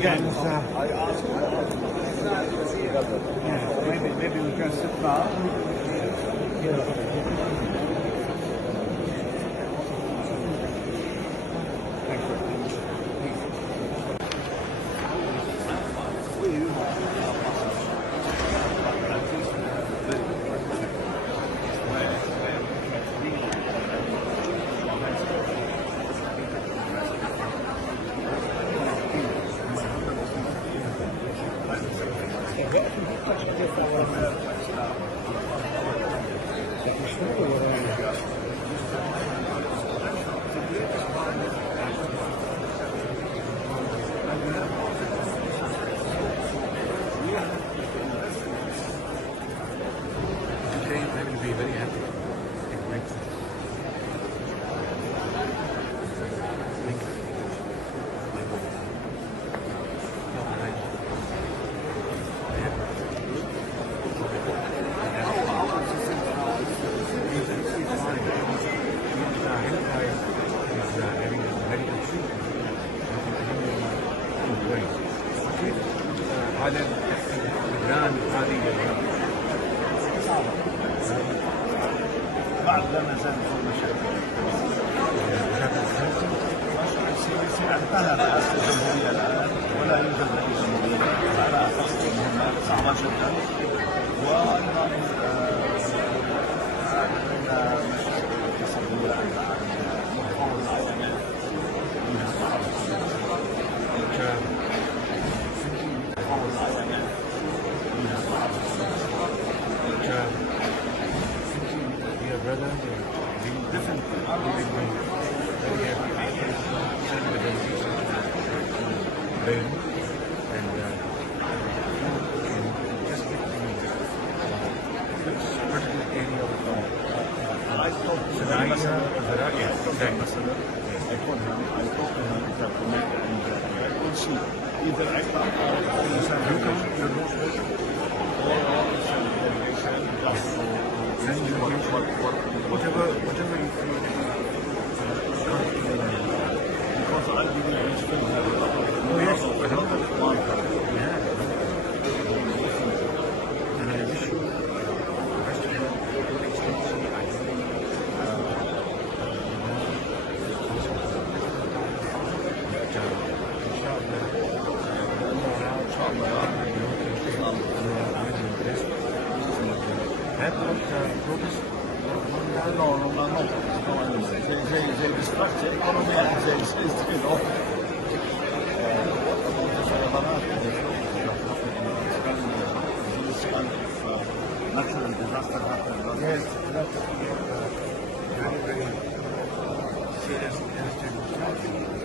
Again, I asked yeah, maybe we can sit now. Thank today I'm going to be very happy. Thank you. Thank you. هذا البلان هذه بعد لا نزال في مشاكل. يصير انتهى رئاسة الجمهورية الآن ولا يوجد رئيس جمهورية على أساس مهمات صعبة جدا وأيضا عندنا مشاكل اقتصادية عن مفهوم العالمية dear brother, being different, giving me very happy, sharing the benefits of them, and just give me this particular area of I talked to Zaria, Zaria. yes, exactly. I told him that we make it and I will see either I come or You come, you're most welcome. send a delegation just to Send you whatever you feel comfortable. because I believe we still have a lot of Oh yes, yeah. And I wish you the best of luck, good extension. I Non, j'ai distracté l'économie, j'ai natural disaster happened. Yes, that's very, very serious and